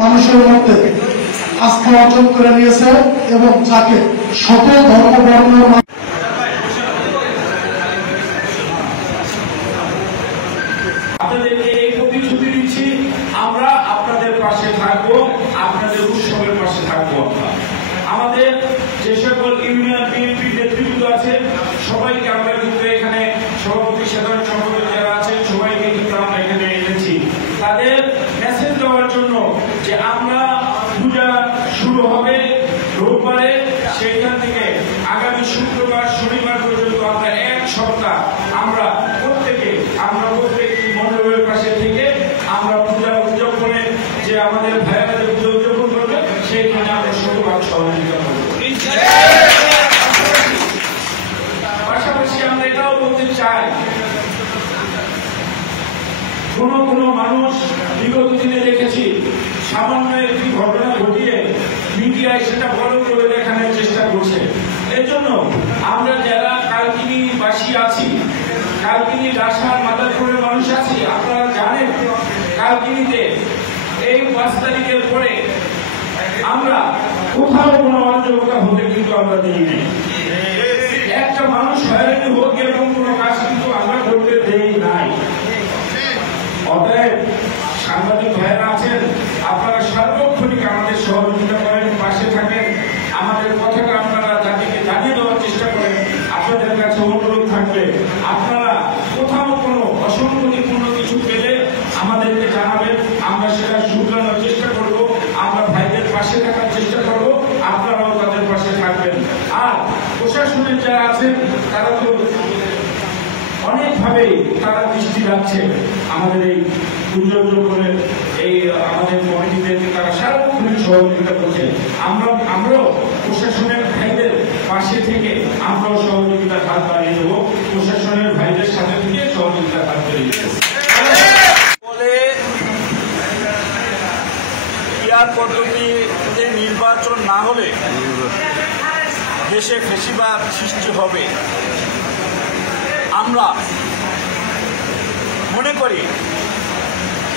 মানুষের মধ্যে আস্থা অর্জন করে নিয়েছে এবং যাকে সকল ধর্ম বর্ণ আপনাদেরকে এই প্রতিশ্রুতি দিচ্ছি, আমরা আপনাদের পাশে থাকবো, আপনাদের উৎসবের পাশে থাকবো। আমাদের যে সকল ইউনিয়ন বিএনপি নেতৃত্ব আছে সবাইকে আমরা কিন্তু এখানে সভাপতি সাধারণ সম্পাদক যারা আছেন সবাইকে কিন্তু আমরা এখানে এনেছি তাদের মেসেজ দেওয়ার জন্য যে আমরা পূজা শুরু হবে রোববারে, সেইখান থেকে আগামী শুক্রবার শনিবার পর্যন্ত আমরা এক সপ্তাহ আমরা প্রত্যেকে মণ্ডপের পাশে থেকে আমরা পূজা উদযাপনে যে আমাদের ভাইয়েরা যে পূজা উদযাপন করবে সেইখানে আমরা শতভাগ সহযোগিতা করবো। পাশাপাশি আমরা এটাও বলতে চাই, কোন মানুষ বিগত দিনে দেখেছি সামান্য একটি ঘটনা ঘটিয়ে মিডিয়ায় সেটা বড় করে দেখানোর চেষ্টা করছে। এই জন্য আমরা যারা কালকিনিবাসী আছি, কালকিনি ডাসার মাদারপুরের মানুষ আছি, আপনারা জানেন কালকিনিতে এই 5 তারিখের পরে আমরা কোথাও কোনো অরাজকতা হতে কিন্তু আমরা দিই নাই। একটা মানুষ হয়রানি হোক এরকম কোনো কাজ কিন্তু আমরা করতে দেই নাই। অতএব সাংবাদিক ভাইয়েরা আছেন, আপনারা সার্বক্ষণিক আমাদের সহযোগিতা করেন, পাশে থাকেন, আমাদের কথাটা আপনারা জাতিকে জানিয়ে দেওয়ার চেষ্টা করেন। আপনাদের কাছে অনুরোধ থাকবে আপনারা কোথাও কোনো অসঙ্গতিপূর্ণ কিছু পেলে আমাদেরকে জানাবেন, আমরা সেটা শুধরানোর চেষ্টা করব, আমরা ভাইদের পাশে থাকার চেষ্টা করব, আপনারাও তাদের পাশে থাকবেন। আর প্রশাসনের যারা আছেন তারা তো অনেকভাবেই তারা দৃষ্টি রাখছে আমাদের এই দুর্যোগের এই আমাদের কমিটিদেরকে তারা সার্বক্ষণিক সহযোগিতা করছে। আমরাও প্রশাসনের ভাইদের পাশে থেকে আমরাও সহযোগিতার হাত বাড়িয়ে দেবো, প্রশাসনের ভাইদের সাথে থেকে সহযোগিতার হাত বাড়িয়ে দেবো। বলে পিআর পদ্ধতিতে নির্বাচন না হলে দেশে ফ্যাসিবাদ সৃষ্টি হবে। আমরা মনে করি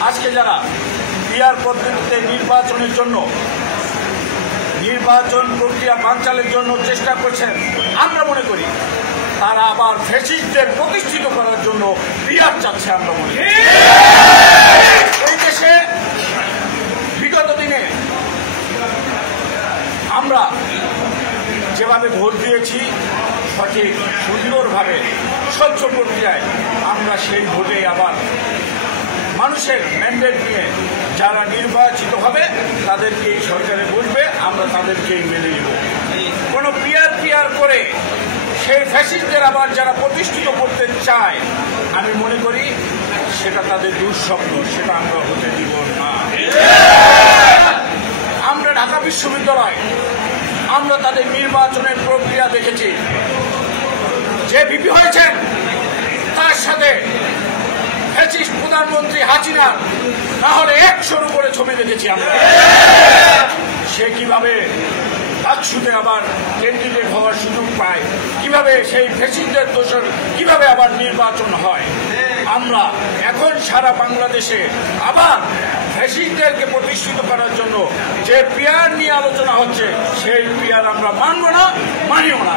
আজকে যারা পিআর পদ্ধতিতে নির্বাচনের জন্য নির্বাচন প্রক্রিয়া বানচালের জন্য চেষ্টা করছেন, আমরা মনে করি তারা আবার ফ্যাসিস্টদের প্রতিষ্ঠিত করার জন্য পিআর চাচ্ছে। আমরা মনে করি এই দেশে বিগত দিনে আমরা যেভাবে ভোট দিয়েছি সঠিক সুন্দরভাবে স্বচ্ছ প্রক্রিয়ায় আমরা সেই ভোটে আবার মানুষের ম্যান্ডেট নিয়ে যারা নির্বাচিত হবে তাদেরকে এই সরকারে বসবে, আমরা তাদেরকেই মেনে নেব। কোনো পিআর করে সেই ফ্যাসিস্টদের আবার যারা প্রতিষ্ঠিত করতে চায় আমি মনে করি সেটা তাদের দুঃস্বপ্ন, সেটা আমরা হতে দিব না। আমরা ঢাকা বিশ্ববিদ্যালয় আমরা তাদের নির্বাচনের প্রক্রিয়া দেখেছি, যে ভিপি হয়েছেন তার সাথে ফ্যাসিস্ট প্রধানমন্ত্রী হাসিনা না হলে 100-র উপরে ছবি দেখেছি আমরা। সে কিভাবে ডাকসুতে আবার ক্যান্ডিডেট হওয়ার সুযোগ পায়, কিভাবে সেই ফ্যাসিস্টদের দোষর কিভাবে আবার নির্বাচন হয়। আমরা এখন সারা বাংলাদেশে আবার ফ্যাসিস্টদেরকে প্রতিষ্ঠিত করার জন্য যে পিআর নিয়ে আলোচনা হচ্ছে সেই পিআর আমরা মানব না, মানিও না।